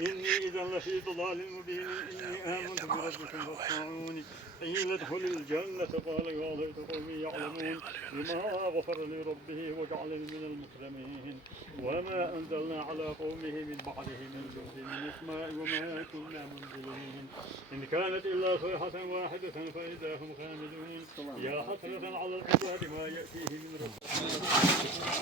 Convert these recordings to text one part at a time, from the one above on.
إني إذا لفي ضلال مبين إني آمنت بربكم فاسمعوني قيل ادخل الجنة قال يا ليت قومي يعلمون بما غفر لي ربه وجعلني من المكرمين وما أنزلنا على قومه من بعده من جند من السماء وما كنا منزلين إن كانت إلا صيحة واحدة فإذا هم خامدون يا حسرة على العباد ما يأتيه من ربهم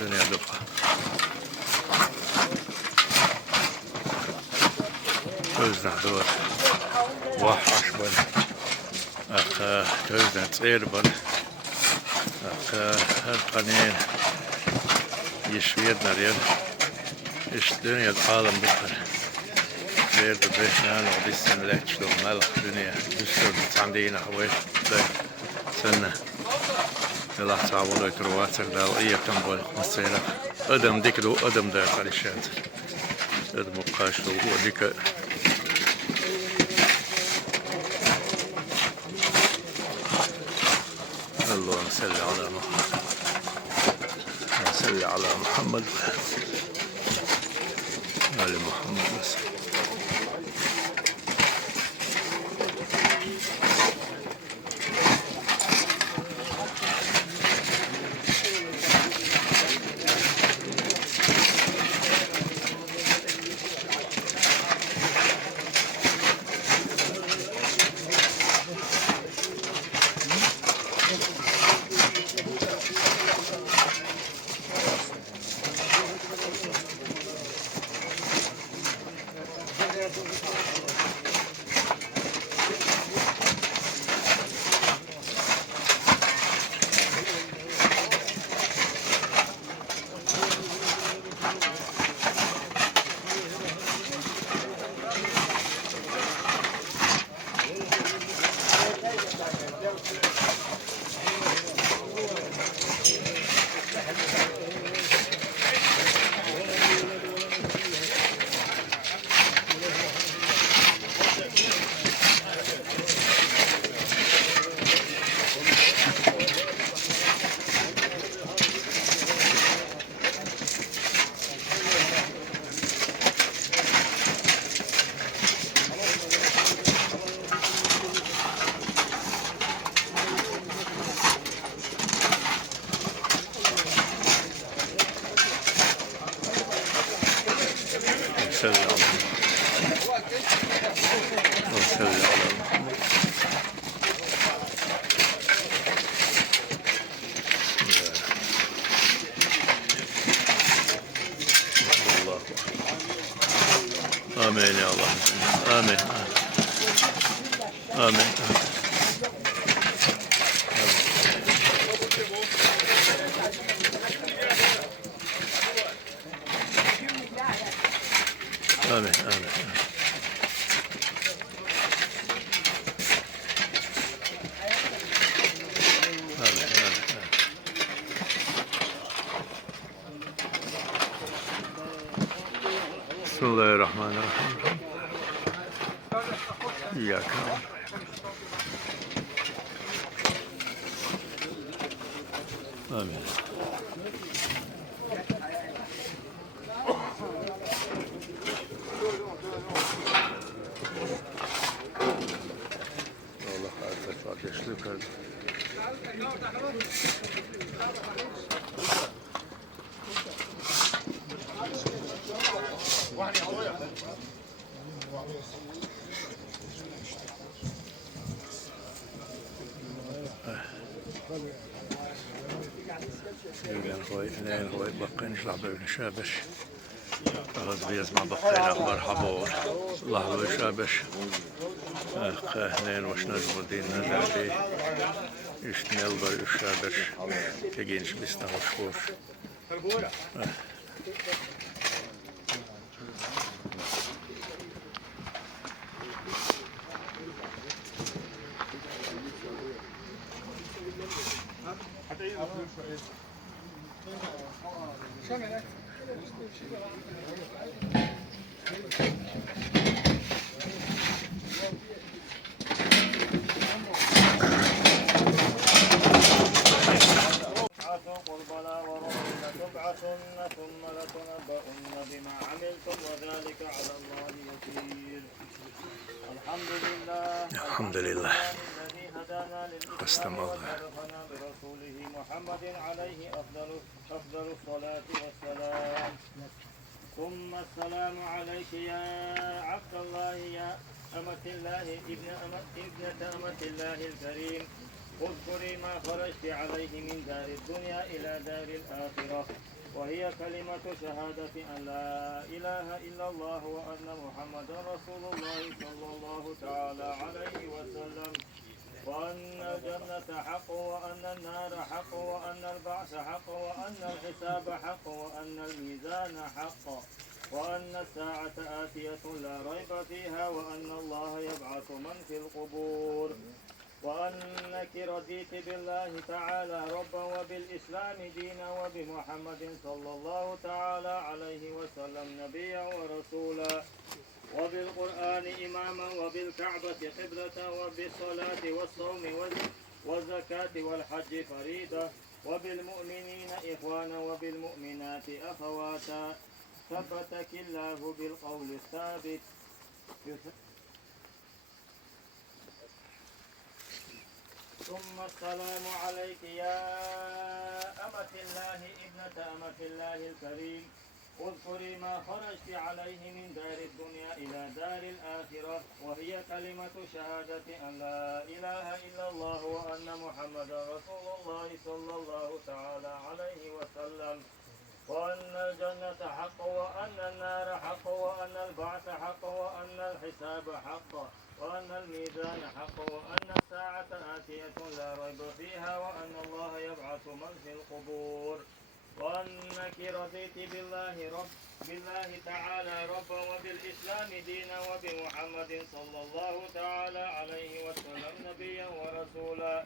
Dünya lupa. Gözden doğru. Vahhaş bana. Gözden tsayır bana. Her kanın يشوير نريال إيش الدنيا العالم بكر غير ببيتنا نقضي السنة لا تشلو مالك الدنيا دستور بتعندينا حوالي سنة الله تعالى كرواتك دال إيه كمبل مسيرة أدم ديكلو أدم ده على الشات أدم قاشلو هو ديك اللهم صل على محمد صل على محمد وآل محمد وسلم آمين يا الله آمين آمين آمين آمين بسم الله الرحمن الرحيم إياك آمين والله خاطر فاضي شلوك هذا لين هو بقى نشلح بين شابش غاز بيزمع بقينا مرحبا الله هو شابش Kahlen başına cumhurdiğin nazarı üstüne var üşerdir. Genç bir hoş. قربنا ورسولا تبعثن ثم لتنبؤن بما عملتم وذلك على الله يسير. الحمد لله الذي هدانا للإسلام وشرفنا برسوله محمد عليه أفضل الصلاة والسلام. ثم السلام عليك يا عبد الله يا أمة الله ابنة أمة الله الكريم. اذكري ما خرجت عليه من دار الدنيا إلى دار الآخرة، وهي كلمة شهادة أن لا إله إلا الله وأن محمدا رسول الله صلى الله تعالى عليه وسلم، وأن الجنة حق وأن النار حق وأن البعث حق وأن الحساب حق وأن الميزان حق وأن الساعة آتية لا ريب فيها وأن الله يبعث من في القبور، وأنك رضيت بالله تعالى ربا وبالإسلام دينا وبمحمد صلى الله تعالى عليه وسلم نبيا ورسولا، وبالقرآن إماما وبالكعبة قبلة وبالصلاة والصوم والزكاة والحج فريضة، وبالمؤمنين إخوانا وبالمؤمنات أخواتا، ثبتك الله بالقول الثابت. ثم السلام عليك يا أمة الله ابنة أمة الله الكريم. اذكري ما خرجت عليه من دار الدنيا إلى دار الآخرة، وهي كلمة شهادة أن لا إله إلا الله وأن محمدا رسول الله صلى الله تعالى عليه وسلم، وأن الجنة حق وأن النار حق وأن البعث حق وأن الحساب حق وأن الميزان حق وأن الساعة آتية لا ريب فيها وأن الله يبعث من في القبور، وأنك رضيت بالله تعالى ربا وبالإسلام دينا وبمحمد صلى الله تعالى عليه وسلم نبيا ورسولا،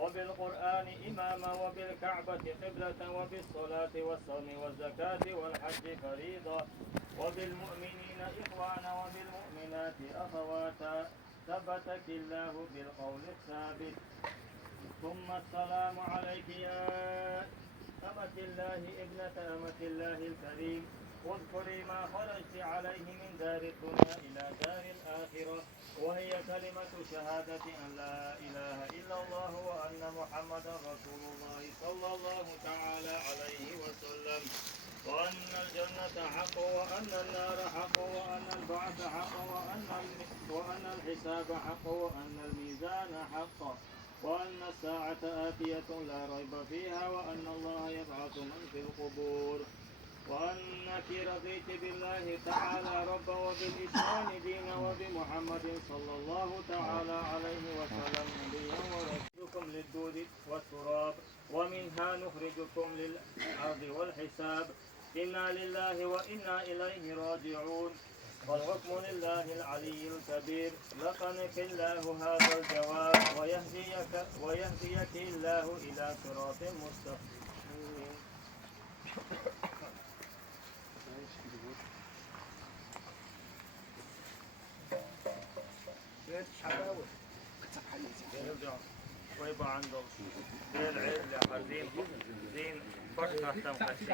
وبالقرآن إماما وبالكعبة قبلة وبالصلاة والصوم والزكاة والحج فريضة، وبالمؤمنين إخوانا وبالمؤمنات أخواتا، ثبتك الله بالقول الثابت. ثم السلام عليك يا أمة الله ابنة أمة الله الكريم. اذكري ما خرجت عليه من دار الدنيا إلى دار الآخرة، وهي كلمة شهادة أن لا إله إلا الله وأن محمدا رسول الله صلى الله تعالى عليه وسلم، وأن الجنة حق وأن النار حق وأن البعث حق وأن الحساب حق وأن الميزان حق وأن الساعة آتية لا ريب فيها وأن الله يبعث من في القبور، وأنك رضيت بالله تعالى ربا وبالإسلام دينا وبمحمد صلى الله تعالى عليه وسلم نبيا ورسولكم للدود والتراب ومنها نخرجكم للأرض والحساب. إنا لله وإنا إليه راجعون، والحكم لله العلي الكبير. لقنك الله هذا الجواب ويهديك الله إلى صراط مستقيم. ويبقى عنده غير عيل حزين زين فرقة تنقسم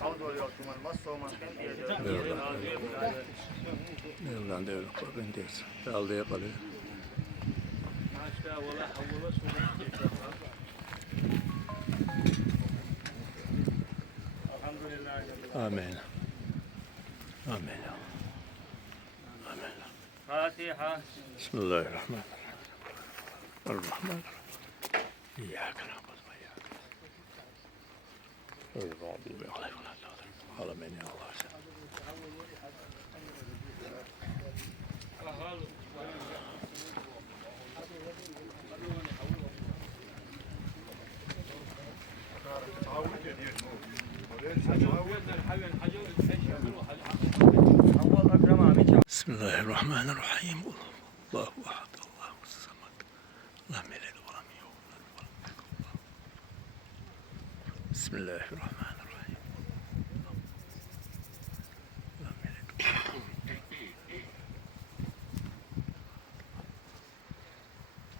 عوضوا يوتم المص ومن كان Yıldan devlet korkun dersin. Aldı yapalım. Amin. Amin. Amin. فاتحة. Bismillahirrahmanirrahim. الرحمن إياك نعبد وإياك نستعين المغضوب عليهم ولا الضالين آمين يا الله. الله الرحمن الرحيم. الله أحد الله الصمد لم يلد ولم يولد ولم يكن له. بسم الله الرحمن الرحيم. لم يلد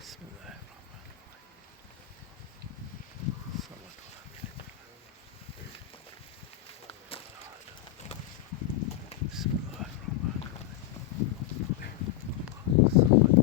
بسم الله الرحمن الرحيم. الصمد ولم يلد بسم الله الرحمن الرحيم. الصمد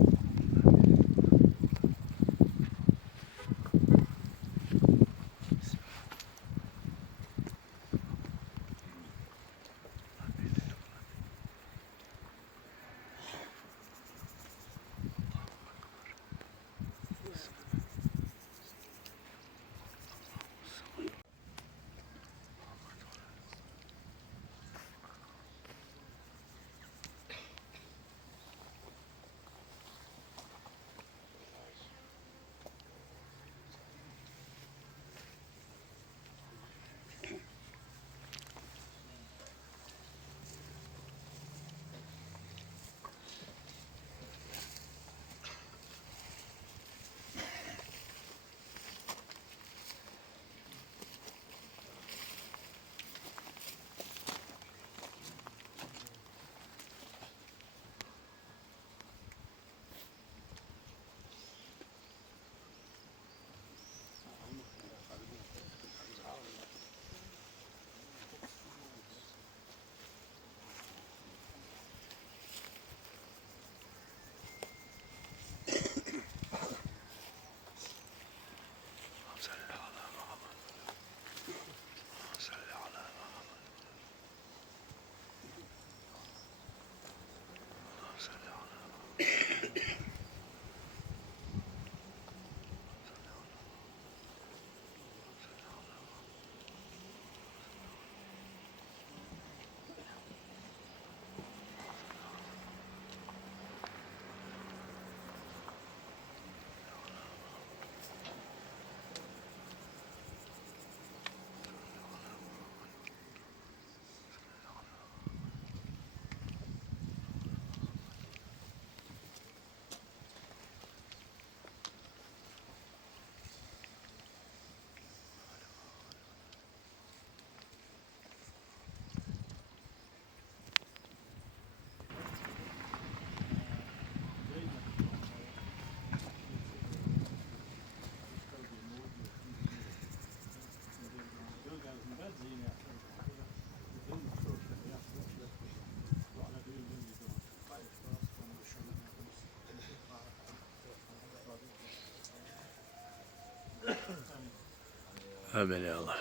آمين يا الله.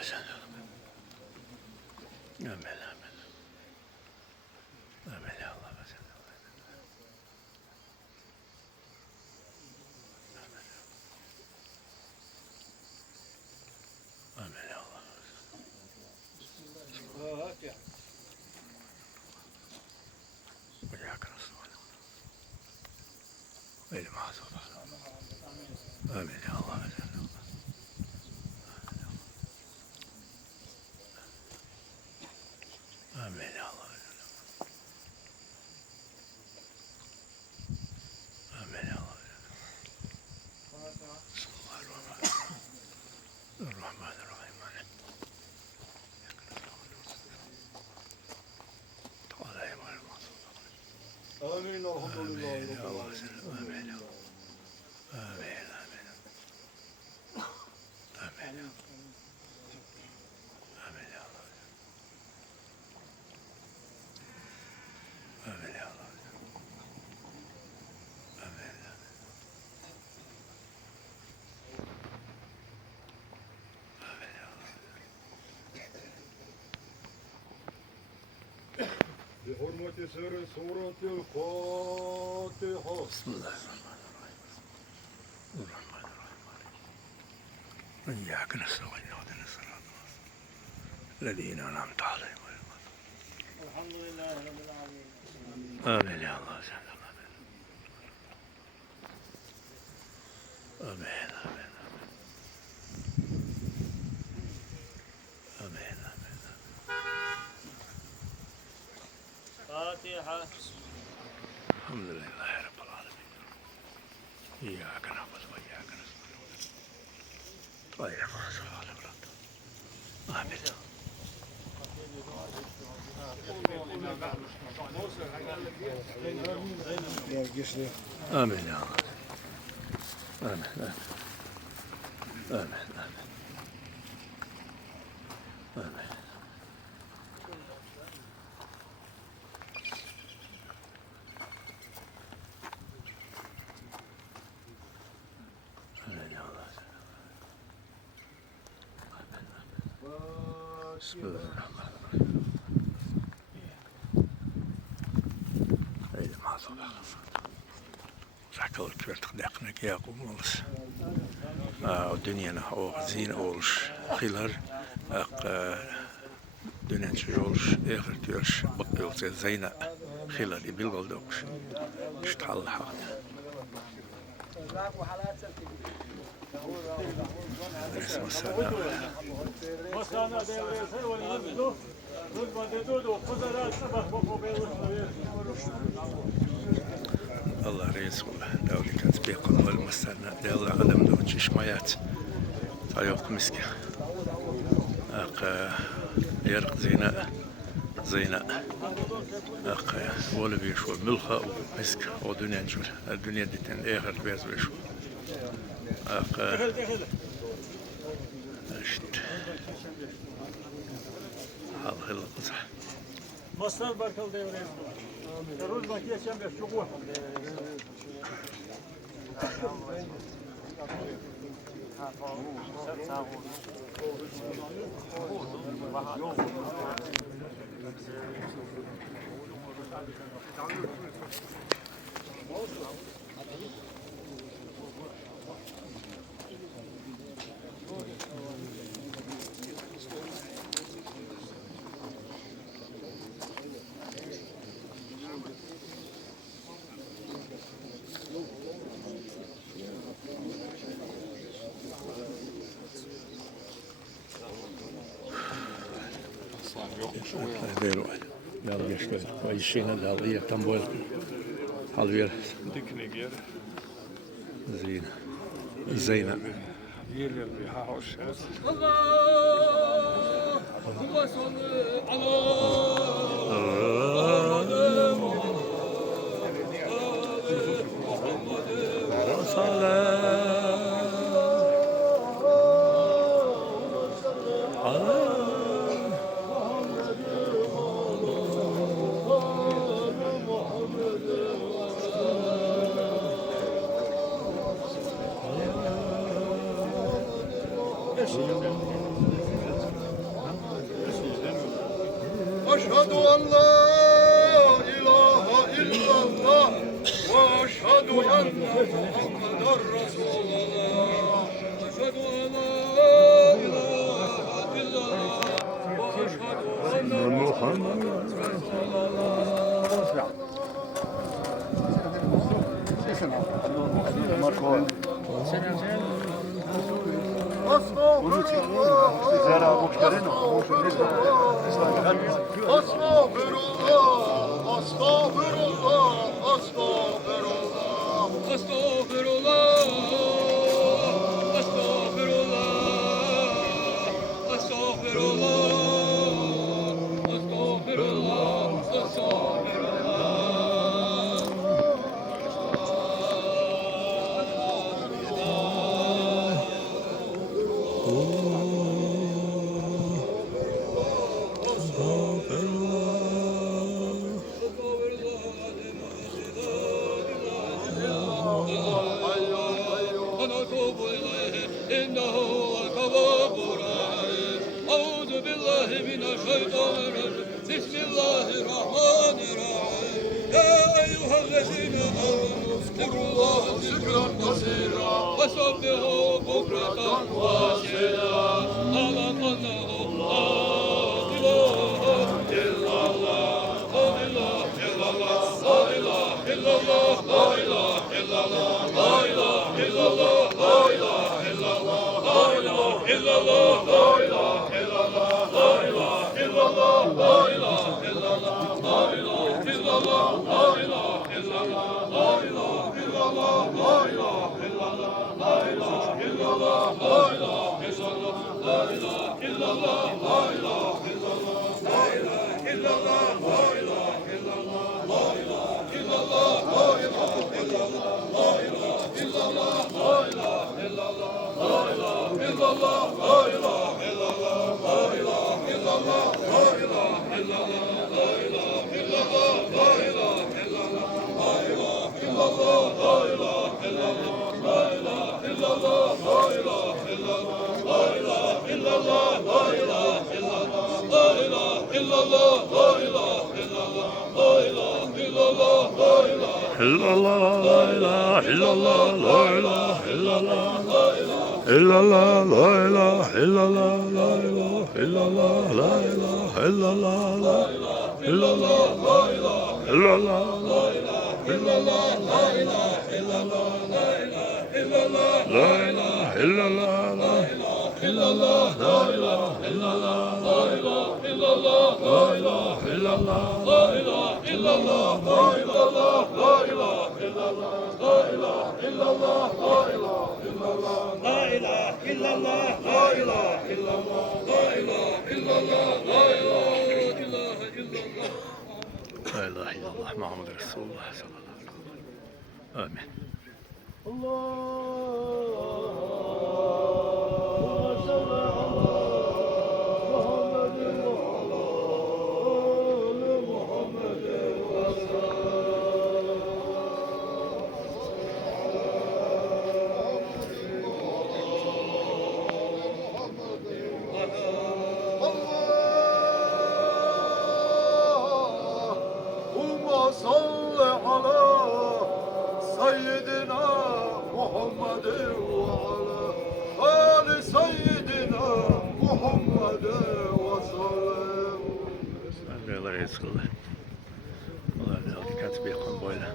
آمين آمين آمين يا الله. آمين يا الله. وإياك نستعين غير المغضوب عليهم. آمين يا الله. آمين يا الله. آمين يا الله. بسم الله الرحمن الرحيم. تعالى يا مالك. آمين الحمد لله آمين يا رب الله. العالمين. آمين يا الله. آمين آمين آمين يا الله. آمين يا الله. آمين يا الله. آمين. آمين يا الله. بحرمة سر سورة الفاتحة. بسم الله الرحمن الرحيم. الرحمن الرحيم. إياك نستعين اهدنا الصراط الذين أنعمت عليهم. الحمد لله رب العالمين. آمين يا الله. آمين آمين آمين آمين. فاتحة. الحمد لله رب العالمين. إياك نعبد وإياك نستعين. غير المغضوب عليهم ولا الضالين. آمين. آمين يا الله. آمين آمين آمين آمين آمين. بسم الله الرحمن الرحيم. Öyle mazlum. Zakal kırtık deknek yakumuz. O dünyanın o zine oluş, hilar, dünyanın çocuğu oluş, ehir diyoruz, bakıyoruz zine hilar ibil oldu oluş. İşte Allah. Resmi selam. Masana devreye sayın yazdı. Rızma dedi o kuzara sabah bu Allah reis ola. Devlet tatbiqan vel masana. Devlet adam da çişmayat. Tayok miski. يرق زيناء ولا بيشوا ملخا ومسك ودنيا نجور الدنيا دي تن اخر بيز بيشوا اشت حال خلا قصح Maslar barkal devreye. Teröz bakiye çembe şubu. Vero, dal geçti. Ve işine dal yaktan boy. Al ver. Zeyna. أشهد أن لا إله إلا الله وأشهد أن محمدا رسول الله أشهد أن لا إله إلا الله وأشهد أن محمدا رسول بسم الله الرحمن الرحيم يا أيها الذين آمنوا اذكروا الله ذكرا كثيرا وسبحوه بكرة وأصيلا أعلم أنه لا إله إلا الله لا إله إلا الله لا إله إلا الله لا إله إلا الله لا إله إلا الله لا إله إلا الله لا إله إلا الله لا إله إلا الله لا إله إلا الله لا إله إلا الله لا إله إلا الله لا إله إلا illallah, la ilahe illallah, la ilahe illallah, illallah, la ilahe illallah, la ilahe illallah, la ilahe illallah, la illallah, illallah, la ilahe illallah, la ilahe illallah, la ilahe illallah, la ilahe illallah, la ilahe illallah, la ilahe illallah, la ilahe illallah, la ilahe illallah, la ilahe illallah, la illallah, la ilahe illallah, la ilahe illallah, la ilahe illallah, la ilahe illallah, la ilahe illallah, la ilahe illallah, la ilahe illallah. La ilahe illallah Muhammed Resulullah sallallahu aleyhi ve sellem. Amin. Böyle yazılı. Vallahi dikkat bir yakın böyle.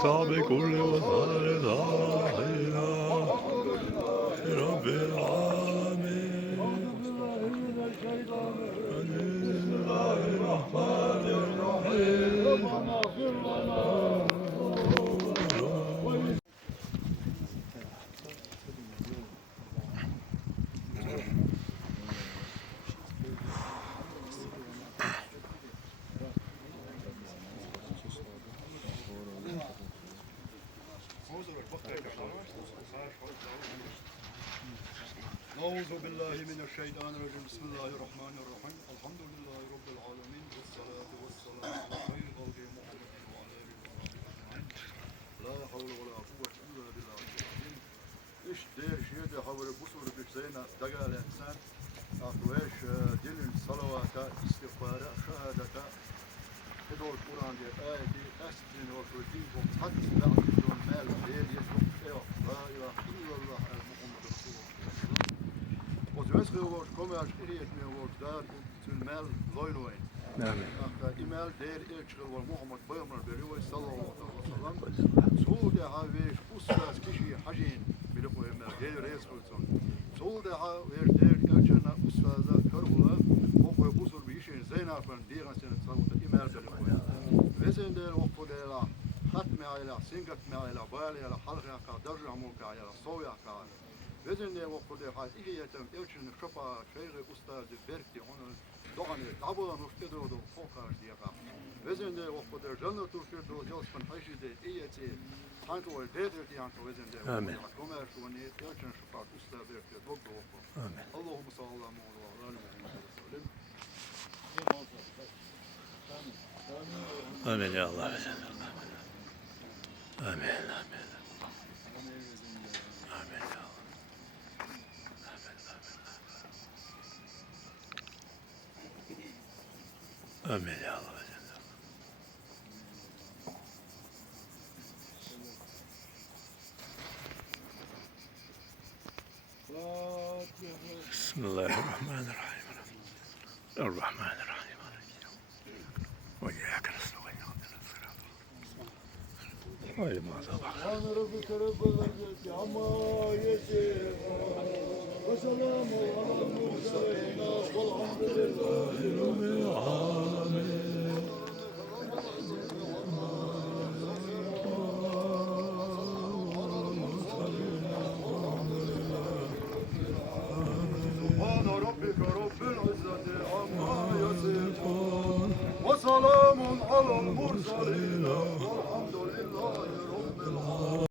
وصعب كل وصال ضاحينا رب العالمين بسم الله الرحمن الرحيم أعوذ بالله من الشيطان الرجيم بسم الله الرحمن الرحيم الحمد لله رب العالمين والصلاة والسلام على خير خلق محمد وعلى آله وصحبه أجمعين لا حول ولا قوة إلا بالله العظيم إيش دير شيء حول بصور بجزينا دجال إنسان أقواش دين صلوات استغفار شهادة هدول القرآن دي آية أسدين وفردين ومحدث بأخذ مال دير يسوع لا إله إلا الله محمد رسول الله. Wat wenselijk wordt, kom als iedereen meer wordt daar toen mel loyloin. Email der eerste wordt Mohammed Bayramar berieuw sallallahu aleyhi ve sellem. Zo de haver usras kişi hacin birieuw email der reis olsun. Zo de haver der eerste na usraza karbola o bu busur bir işin zeynafın diğer sene sallallahu email berieuw. Ve sen der o kodela hatme ayla singatme ayla bayla halqa kadar ramuka ayla soya kadar. Vezende okudu haliyetem elçin şopa şeyhi ustadı berkti onun doğanı tabulan ustedodu fokar diye kap. Vezende okudu canlı Türkiye'de yolspan hajide iyeti tanto el dedir diyanto vezende. Amin. Komer şu ne elçin şopa ustadı berkti dokdo oku. Amin. Allahümme sallallahu aleyhi ve sellem. Amin ya Allah. Amin. Amin. Amin ya Allah. Bismillahirrahmanirrahim. الرحمن الرحيم وإياك نستعين اهدنا الصراط غير المغضوب عليهم سبحان ربك رب العزة عما يصفون وسلام على المرسلين والحمد لله رب العالمين. سبحان ربك رب العزة عما يصفون وسلام على المرسلين والحمد لله رب العالمين.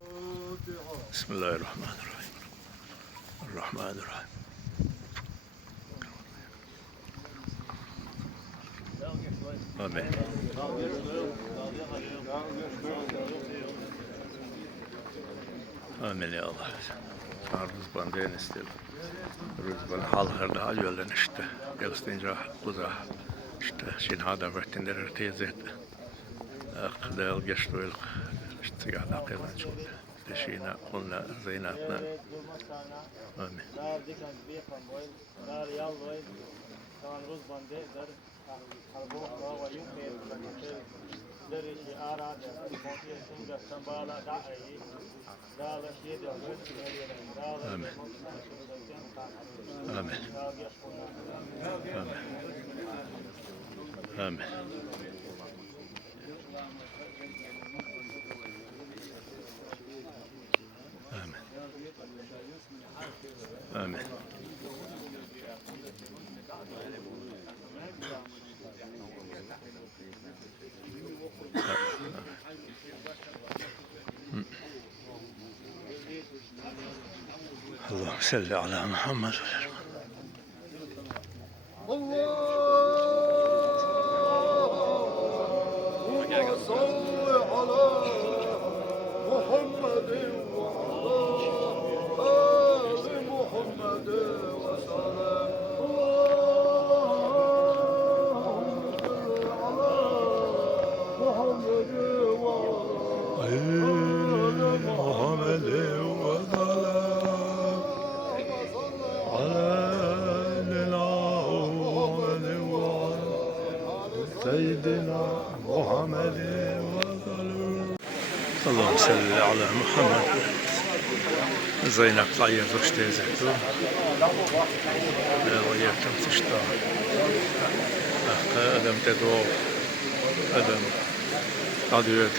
بسم الله الرحمن الرحيم الرحمن الرحيم آمين آمين يا الله. Rızban deyin istedim. Rızban halhırda al yoldan işte. Yalısınca uzak. İşte şimdi hada vertinler teyze. Akdal geçtiği işte ya kıymet çok. Deşina onunla zeynatna. Amin. Amin. Amin. Amin. Amin. اللهم صل على محمد اللهم صل على محمد وعلى آل محمد وسلم. اللهم صل على محمد سيدنا محمد اللهم صل على محمد. Zeynep Zayır hoş teyze. وياك تشتغل أدم تدعو أدم عدوك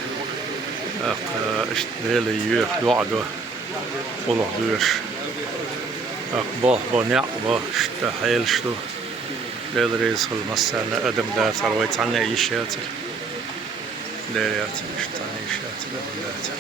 اشتغل يوخ دعوة خلق دوش أقباه بنعبه اشتحيل شتو للرئيس المسألة أدم داتر ويتعني إيشاتر لا ياتر اشتعني إيشاتر أدم داتر